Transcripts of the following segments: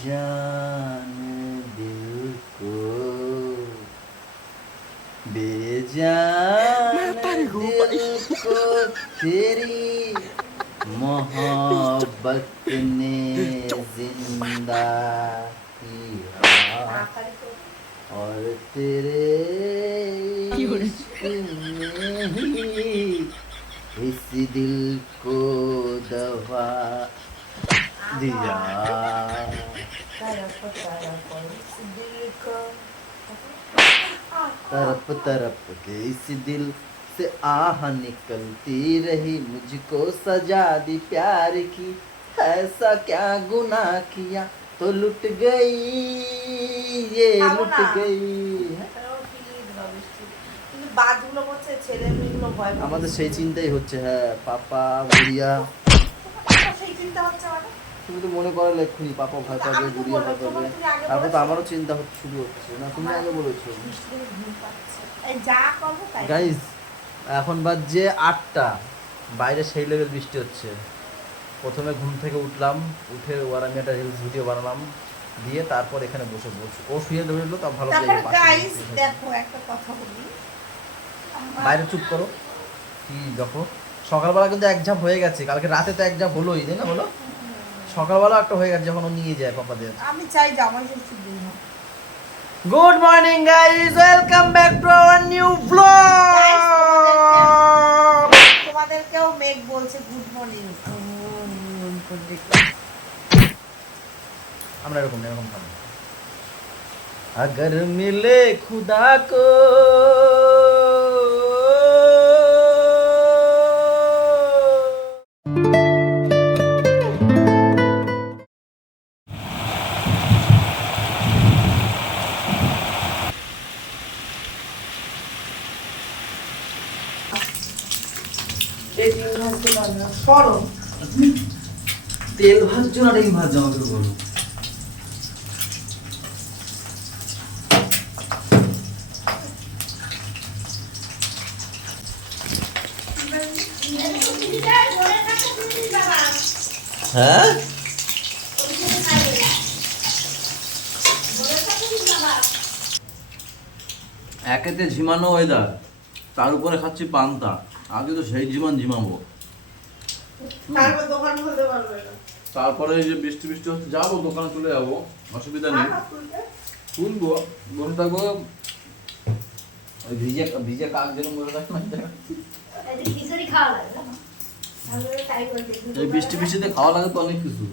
बेजान दिल को बेजान दिल को तेरी मोहब्बत ने जिंदा किया और तेरे इश्क ने ही इस दिल को दवा दिया। तरफ तरफ के इस दिल से आह निकलती रही, मुझको सजा दी प्यार की, ऐसा क्या गुनाह किया तो लुट गई, ये लुट गई। আমাদের সেই চিন্তাই হচ্ছে। হ্যাঁ পাপা বুড়িয়া, তুমি তো মনে করো এক্ষুনি পাপা ভয় পাবে, বুড়িয়া ভয় পাবে, তারপর তো আমারও চিন্তা শুরু হচ্ছে না, তুমি আগে বলেছো। গাইস এখন বাজে 8টা, বাইরে সেই লেভেল বৃষ্টি হচ্ছে। প্রথমে ঘুম থেকে উঠলাম, উঠে ওর আমি একটা রিলস ভিডিও বানালাম, দিয়ে তারপর এখানে বসে ও শুয়ে ধরলো, তা ভালো গাইস দেখো একটা কথা বলি, বাইরে চুপ করো। কি দেখো সকালবেলা কিন্তু এক ঝাপ হয়ে গেছে, কালকে রাতে তো এক ঝাপ হলোই, তাই না বলো? সকালবেলা একটা হয়ে গেছে যখন ও নিয়ে যায় পাপাদের। আমি চাই জামাই ষষ্ঠীর দিন হোক। Good morning guys, welcome back to our new blog. তোমাদেরকেও মেঘ বলছে গুড মর্নিং। আমরা এরকম খাবো। अगर मिले खुदा को তেল ভাজছো না ডিম ভাজছো আমাকে বলো। হ্যাঁ একেতে ঝিমানো ওয়েদার, তার উপরে খাচ্ছি পান্তা, আগে তো সেই ঝিমাবো। তারপরে এই যে বৃষ্টি হচ্ছে, যাবো দোকানে চলে যাবো, অসুবিধা নেই, তুলবো বসে থাকবো। ওই ভিজে কাক যেরকম বসে থাকবে এই বৃষ্টিতে খাওয়া লাগে তো অনেক কিছু।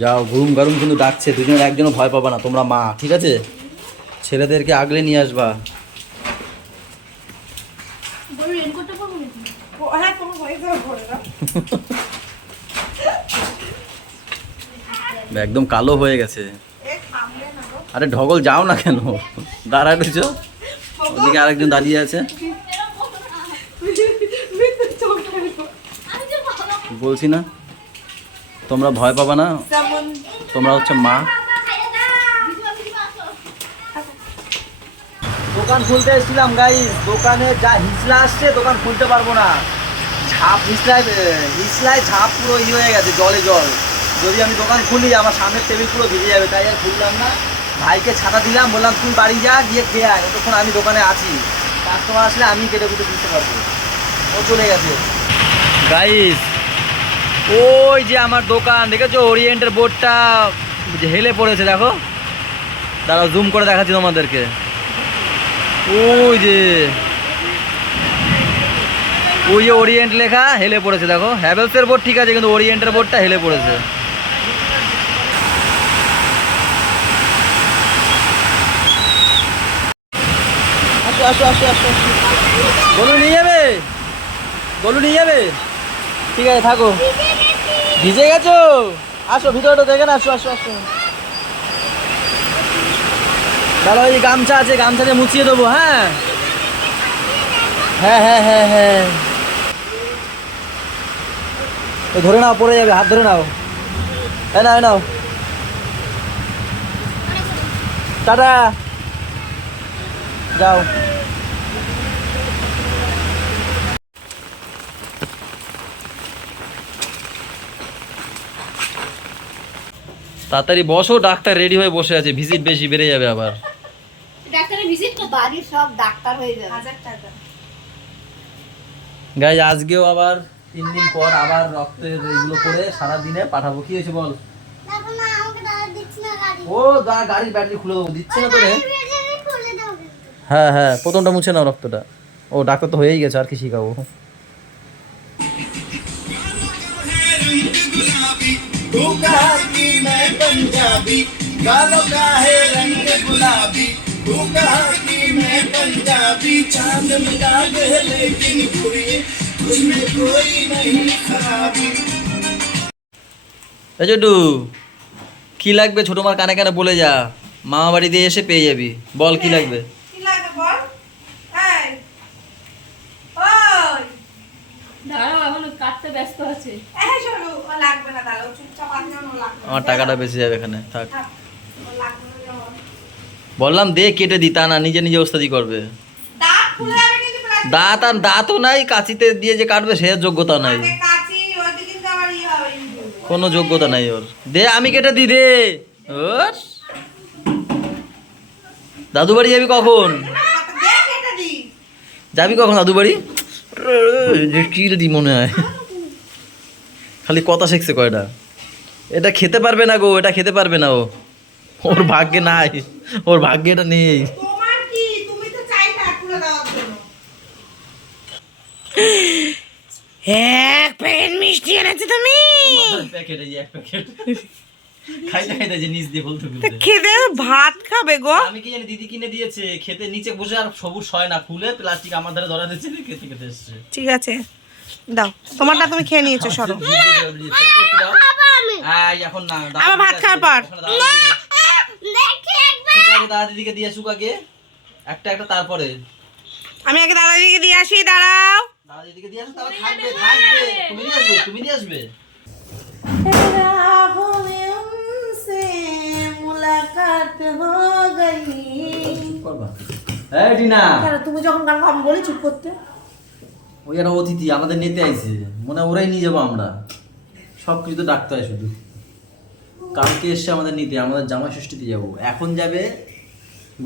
যাও ঘুম গরম কিন্তু ডাকছে, দুজনের একজনও ভয় পাবা না, তোমরা মা, ঠিক আছে? ছেলেদেরকে আগলে নিয়ে আসবা। একদম কালো হয়ে গেছে। আরে ঢগল যাও না কেন, দাঁড়ায় রয়েছ, ওদিকে আরেকজন দাঁড়িয়ে আছে। বলছি না তোমরা ভয় পাবা না, তোমরা হচ্ছে মা। দোকান খুলতে এসেছিলাম গাইস, দোকানে যা হিসলা আসছে দোকান খুলতে পারবো না, ঝাপ হিসলায় ঝাপ পুরো হয়ে গেছে, জলে জল। যদি আমি দোকান খুলি আমার সামনের টেবিল পুরো ভিজে যাবে, তাই আর খুললাম না। ভাইকে ছাতা দিলাম, বললাম তুই বাড়ি যা, গিয়ে খেয়ে আয়, ততক্ষণ আমি দোকানে আছি, কাস্টমার আসলে আমি কেটে কুটে দিতে পারবো। ও চলে গেছে গাইস। ওই যে আমার দোকান দেখেছো, ওরিয়েন্টের বোর্ডটা হেলে পড়েছে, দেখো, দাঁড়াও জুম করে দেখাচ্ছি তোমাদেরকে। ওই যে ওরিয়েন্ট লেখা হেলে পড়েছে, দেখো। হ্যাভেলসের বোর্ড ঠিক আছে, কিন্তু ওরিয়েন্টের বোর্ডটা হেলে পড়েছে। আসো আসো আসো আসো, বলু নিয়ে যাবে, ঠিক আছে থাকো। ভিজে গেছো, আসো ভিতরটা দেখে না, আসো আসো আসো। তাহলে ওই গামছা আছে, গামছা দিয়ে মুছিয়ে দেবো। হ্যাঁ হ্যাঁ হ্যাঁ হ্যাঁ হ্যাঁ, ধরে নাও, পড়ে যাবে, হাত ধরে নাও। নাও, টাটা, যাও। তাড়াতাড়ি বসো, ডাক্তার রেডি হয়ে বসে আছে, ভিজিট বেশি বেড়ে যাবে আবার। ডাক্তারের ভিজিট তো বাড়ির সব ডাক্তার হয়ে যাবে। 1000 টাকা। গাইজ আজকেও আবার 3 দিন পর আবার রক্তের এগুলো করে সারা দিনে পাঠাবো। কি হয়েছে বল? ও গাড়ির ব্যাটারি খুলে দেবো, দিচ্ছে না তোরে? হ্যাঁ হ্যাঁ, প্রথমটা মুছে নাও রক্তটা। ও ডাক্তার তো হয়েই গেছে, আর কি শিখাবো? কি লাগবে ছোট মার কানে কানে বলে যা, মামা বাড়ি দিয়ে এসে পেয়ে যাবি। বল কি লাগবে? কি লাগবে বল? এই ওই দাঁড়াও, এখন কাটতে ব্যস্ত আছে। এই শোনো, ও লাগবে না, দাঁড়াও চুপচাপ আছে, ও লাগবে না। আমার টাকাটা বেঁচে যাবে এখানে, থাক। থাক, ও লাগবে না যেমন। বললাম দে কেটে দি, তা না নিজে নিজে ওস্তাদি করবে। দাঁত খুলে যাবে কিন্তু প্লাস্টিক। দাঁত আর দাঁতও নাই, কাঁচিতে দিয়ে যে কাটবে সে যোগ্যতা নাই, আগে কাচি ওইটা কিন্তু আবার ই হবে ইনজুরি। কোনো যোগ্যতা নাই ওর। দে আমি কেটে দি, দে। ওর দাদু বাড়ি যাবি কখন? দেখ এটা দি। যাবি কখন দাদু বাড়ি? কি রে দি মনে হয়, খালি কথা শিখছে কয়টা। এটা খেতে পারবে না গো, এটা খেতে পারবে না ও, ওর ভাগ্যে নাই, ওর ভাগ্যে এটা নেই। তোমার কি, তুমি তো চাই না খুলে দেওয়ার জন্য। এক প্যাকেট মিষ্টি এনেছো তুমি? প্যাকেট, এই এক প্যাকেট খাইতে খাইতে যে নিচ দিয়ে বলতে বলতে খেতে ভাত খাবে গো? আমি কি জানি, দিদি কিনে দিয়েছে, খেতে নিচে বসে আর সবুজ হয় না, খুলে প্লাস্টিক আমার ধারে ধরা দিচ্ছে, খেতে খেতে এসছে। ঠিক আছে দাও, তোমারটা তুমি খেয়ে নিয়েছো, সরো। এখন না, আমার ভাত খাওয়ার পর। দাদা দিদিকে দিয়ে আসুক আগে একটা একটা, তারপরে আমি আগে দাদাদিকে দিয়ে আসি, দাঁড়াও। দাদা দিদিকে দিয়ে আসুক, তারপর থাকবে থাকবে, তুমি দিয়ে আসবে, তুমি দিয়ে আসবে। করবা এই টিনা, তুমি যখন গান আমি বলি চুপ করতে। ওই একটা অতিথি আমাদের নিতে আইছে, মনে হয় ওরাই নিয়ে যাবো আমরা, সব কিছু তো ডাকতে হয় শুধু। কালকে এসছে আমাদের নিতে, আমাদের জামাই ষষ্ঠীতে যাবো। এখন যাবে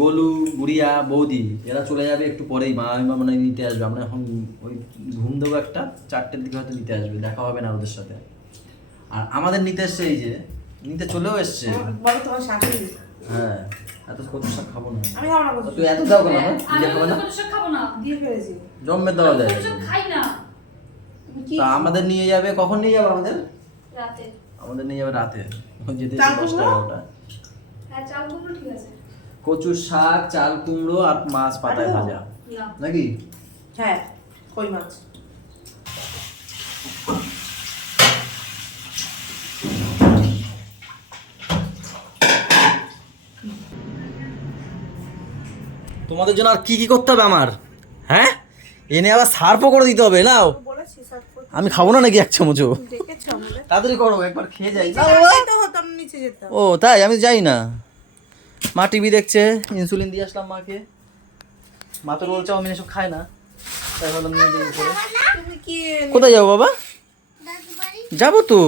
গোলু, গুড়িয়া, বৌদি, এরা চলে যাবে একটু পরেই, মা মানে নিতে আসবে। আমরা এখন ওই ঘুম দেবো একটা, 4টের দিকে হয়তো নিতে আসবে, দেখা হবে না ওদের সাথে। আর আমাদের নিতে এসছে, এই যে নিতে চলেও এসছে। বলো তোমার শাশুড়ি। হ্যাঁ, এত কচু শাক খাবো না। আমি খাবো না কচু। তুই এত দাও কেন? নিজে খাবে না? খাবো না, দিয়ে ফেলেছি। জম্মে দেওয়া যায়। খাই না। তুমি কি তা আমাদের নিয়ে যাবে, কখন নিয়ে যাবে আমাদের? রাতে। আমাদের নিয়ে যাবে রাতে, এখন যেতে চাল 10টা কুমড়ো? 11টা। হ্যাঁ, চাল কুমড়ো ঠিক আছে। কচুর শাক, চাল কুমড়ো আর মাছ পাতায় আরে ভাজা, না। নাকি? হ্যাঁ, কই মাছ। তোমাদের জন্য আর কি কি করতে হবে আমার? হ্যাঁ, এনে আবার সার্ফও করে দিতে হবে। নাও, বলেছি সব করতে। আমি খাবো না নাকি এক চামচও? দেখেছো আমাদের? তাড়াতাড়ি করো, একবার খেয়ে যাই। নিচে নামাইতে হতো, আমি নিচে যেতাম। ও তাই, আমি যাই না। মা টিভি দেখছে, ইনসুলিন দিয়ে আসলাম মাকে। মা তো রোল চাউমিন এসব খায় না, তাই ভাবলাম নিয়ে যাই করে। তুমি কি কোথায় যাবো বাবা? যাবো তো,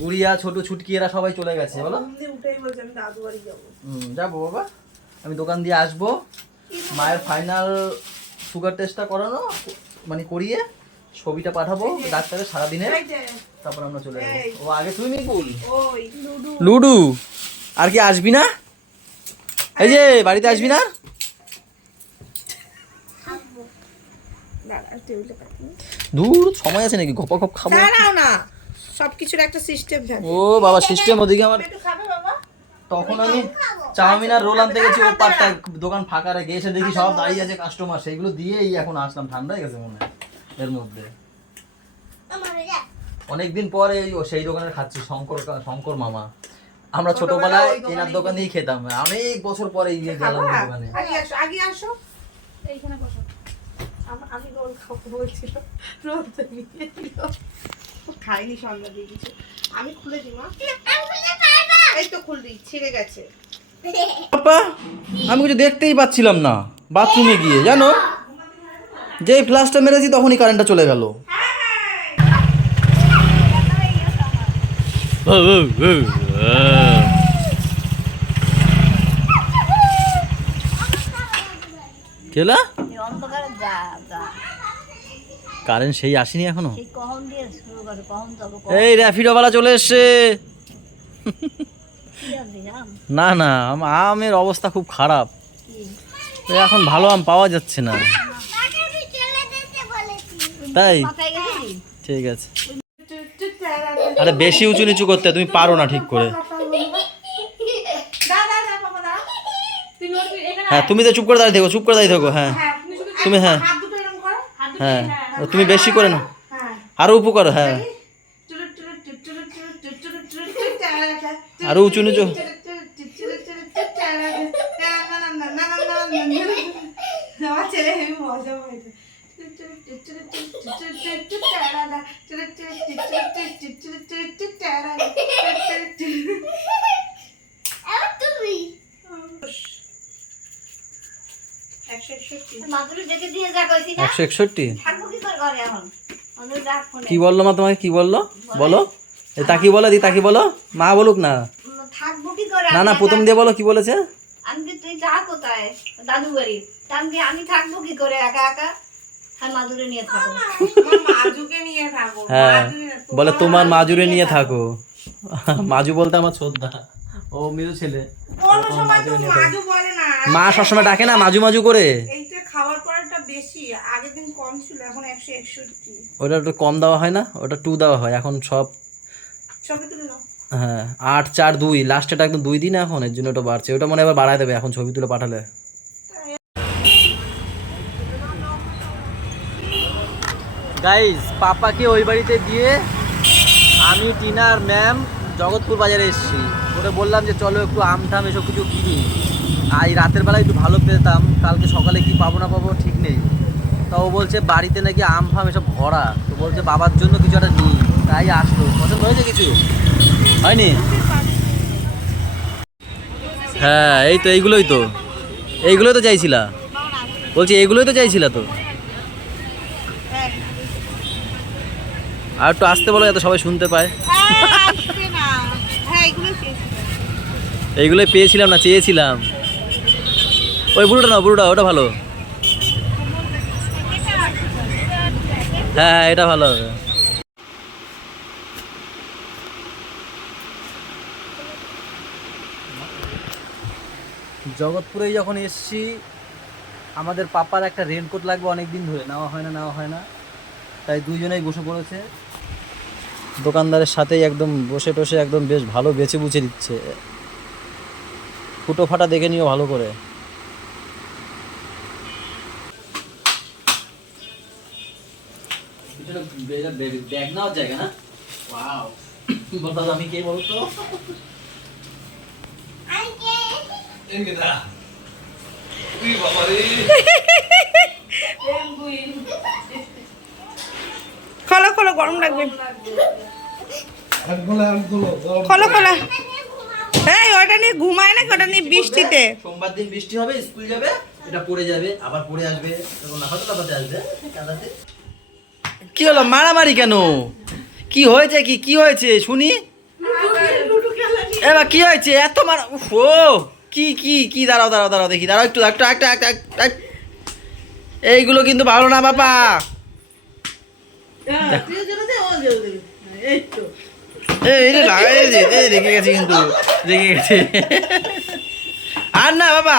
গুড়িয়া, ছোট ছুটকি এরা সবাই চলে গেছে। বলো ঘুম দিয়ে উঠেই বলছে আমি দাদু বাড়ি যাবো। যাবো বাবা, আমি দোকান দিয়ে আসবো, মায়ের ফাইনাল সুগার টেস্টটা করানো, মানে করিয়ে ছবিটা পাঠাবো ডাক্তারের সারাদিনে, এই যে, তারপর আমরা চলে যাবো। ও আগে তুই নিকুল ওই লুডু। লুডু, আর কি আসবি না? এই যে বাড়িতে আসবি না? দাঁড়া, টেবিলে পাঠিয়ে। দূর সময় আছে নাকি, গপ গপ খাবো। দাঁড়াও না, সবকিছুর একটা সিস্টেম থাকে। ও বাবা, সিস্টেম ওদিকে আমার। একটু খাবে বাবা? তখন আমি চাউমিন আর রোল আনতে গেছি, ও পাটটা দোকান ফাঁকা রেখে এসে দেখি সব দাঁড়িয়ে আছে কাস্টমার, সেইগুলো দিয়েই এখন আসলাম। ঠান্ডা হয়ে গেছে মনে হয় এর মধ্যে। অনেকদিন পরে সেই দোকানে খাচ্ছি, শঙ্কর মামা। আমরা ছোটবেলায় এনার দোকান দিয়েই খেতাম, অনেক বছর পরে গিয়ে গেলাম ওই দোকানে। আগে আসো। এইখানে বসো। আমি রোল খাবো বলছিল, রোল তো নিয়ে দিল। খাইনি, সন্ধ্যা দিয়ে দিচ্ছে। আমি খুলে দিই মা। এই তো খুললি, ছিঁড়ে গেছে। পাপা, আমি কিছু দেখতেই পাচ্ছিলাম না বাথরুমে গিয়ে, জানো, যেই ফ্ল্যাশটা মেরেছি তখনই কারেন্টটা চলে গেল। কেলা এই অন্ধকারে যা যা কারেন্ট সেই আসেনি এখনো। সেই কখন দিয়ে শুরু করে কখন যাবো এই র্যাপিডোওয়ালা চলে এসছে। না না আমের অবস্থা খুব খারাপ, এখন ভালো আম পাওয়া যাচ্ছে না। তাই ঠিক আছে। আরে বেশি উঁচু নিচু করতে তুমি পারো না ঠিক করে। হ্যাঁ তুমি তো চুপ করে দাঁড়িয়ে থাকো, চুপ করে দাঁড়িয়ে থাকো। হ্যাঁ তুমি, হ্যাঁ হ্যাঁ তুমি বেশি করে না, আরো উঁচু করো। হ্যাঁ আরো উঁচু নিচু। আমার ছেলে হেবি মজা পাইছে। মাদুরি ডেকে দিয়ে যা কইছি না 161 থাকবো কি করে ঘরে এখন অন্য যা ফোনে কি বললো মা তোমাকে? কি বললো বলো, এই তাকি বলো, দি তাকি বলো, মা বলুক না। থাকবো কি করে না না প্রথম দিয়ে বলো কি বলেছে। আমি কি তুই যা কোথায় দাদু বাড়ি আমি থাকবো কি করে একা একা? হ্যাঁ মাদুরে নিয়ে থাকো। মাজুকে নিয়ে থাকো। হ্যাঁ বলে তোমার মাজুরে নিয়ে থাকো। মাজু বলতে আমার ছোটদা, ও মেয়ে ছেলে। কোন সময় তো মাজু বলে না। মা সবসময় ডাকে না মাজু মাজু করে। এইটা খাওয়ার পরটা বেশি, আগের দিন কম ছিল, এখন 161। ওটা একটু কম দেওয়া হয় না, ওটা 2 দেওয়া হয় এখন সব। ছবি তুলে নাও। হ্যাঁ 8 4 2 লাস্টেটা একদম 2 দিন এখন, এর জন্য ওটা বাড়ছে। ওটা মনে হয় এবার বাড়ায় দেবে এখন ছবি তুলে পাঠালে। গাইস পাপাকে ওই বাড়িতে দিয়ে আমি টিনার ম্যাম জগৎপুর বাজারে এসেছি। ওরে বললাম যে চলো একটু আম টাম এসব কিছু কিনি, আর এই রাতের বেলায় একটু ভালো পেতাম, কালকে সকালে কি পাবো না পাবো ঠিক নেই। তা ও বলছে বাড়িতে নাকি আম ফাম এসব ভরা, তো বলছে বাবার জন্য কিছু একটা নিই, তাই আসলো। পছন্দ হয়েছে কিছু? হয়নি? হ্যাঁ এই তো এইগুলোই তো, এইগুলোই তো চাইছিলা, বলছি এইগুলোই তো চাইছিলা তো। আর একটু আসতে বলো যাতে সবাই শুনতে পায়। এইগুলোই পেয়েছিলাম না চেয়েছিলাম। ওই বুড়োটা না, বুড়োটা ওটা ভালো। হ্যাঁ এটা ভালো হবে। জগৎপুরেই যখন এসছি, আমাদের পাপার একটা রেনকোট লাগবে, অনেক দিন ধরে নেওয়া হয় না, তাই দুইজনেই বসে পড়েছে। দোকানদারের সাথেই একদম বসে টসে একদম বেশ ভালো বেছে বুঝে দিচ্ছে। ফুটো ফাটা দেখে নিও ভালো করে। ব্যাগ নেওয়ার জায়গা না? ওয়াও বলতো আমি কে বলতো? খোলো খোলো, গরম লাগবে। খোলো খোলো। এই ওটা নিয়ে ঘুমায় না, ওটা নিয়ে বৃষ্টিতে। সোমবার দিন বৃষ্টি হবে, স্কুল যাবে, এটা পড়ে যাবে, আবার পড়ে আসবে, তখন লাফাতে আসবে কাঁদাতে। কি হলো মারামারি কেন? কি হয়েছে? কি হয়েছে শুনি? এবার কি হয়েছে এত মারা? ও কি কি কি দাঁড়াও দাঁড়াও দাঁড়াও দেখি, দাঁড়াও একটু একটু একটা একটা। এইগুলো কিন্তু ভালো না বাবা। রেখে গেছে কিন্তু, রেখে গেছে। আর না বাবা,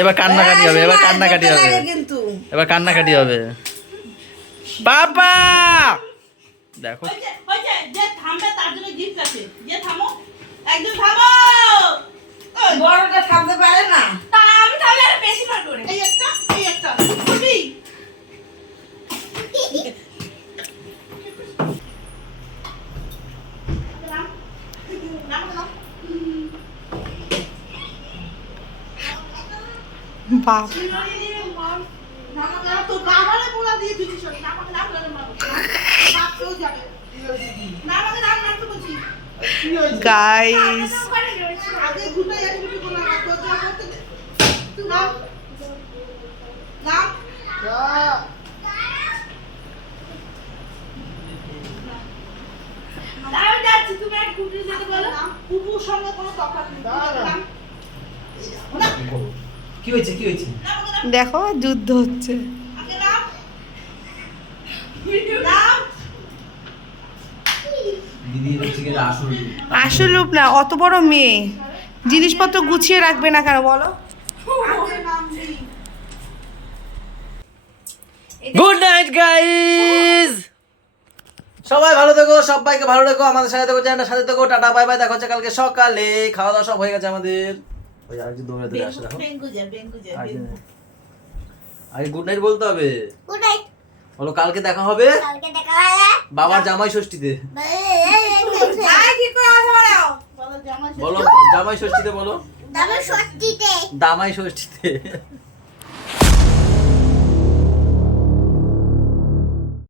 এবার কান্নাকাটি হবে, এবার কান্নাকাটি হবে, এবার কান্নাকাটি হবে। বাবা দেখো বড়টা থামতে পারে না, আমি তাহলে আর বেশি বার করে এই একটা বুঝি। বাপ তো বাবারে বলা দিয়ে দিছিস না, আমাকে নাম ধরে মারো, বাপ কেউ যাবে না, আমাকে নাম তো বলছি। গাইস আগে ঘুরতে যাই, ঘুরতে কোন না তো যা করতে তুই নাম নাম কুটি যেতে বলো কুকুর সঙ্গে কোনো তফাৎ নেই নাম। না, কি হয়েছে কি হয়েছে? নাম আগে নাম। দেখো যুদ্ধ হচ্ছে। আগে নাম। নাম। দিদি হচ্ছে কি আসল আসল রূপ না, অত বড় মেয়ে জিনিসপত্র গুছিয়ে রাখবে না কেন বলো? আগে নাম নেই। গুড নাইট গাইস, সবাই ভালো থেকো, সবাইকে ভালো রেখো, আমাদের সাথে থেকো, চ্যানেলের সাথে থেকো, টাটা বাই বাই, দেখা হচ্ছে কালকে সকালে। খাওয়া দাওয়া সব হয়ে গেছে আমাদের। ওই আরেকজন দৌড়ে দৌড়ে আসে দেখো। বেঙ্গুজা আগে গুড নাইট বলতে হবে। গুড নাইট, বলো কালকে দেখা হবে কালকে দেখা হবে। বাবার জামাই ষষ্ঠীতে। আয় কি করে আসো বাড়াও বলো জামা বলো জামাই ষষ্ঠীতে, বলো তবে সত্যিতে দামাই ষষ্ঠীতে।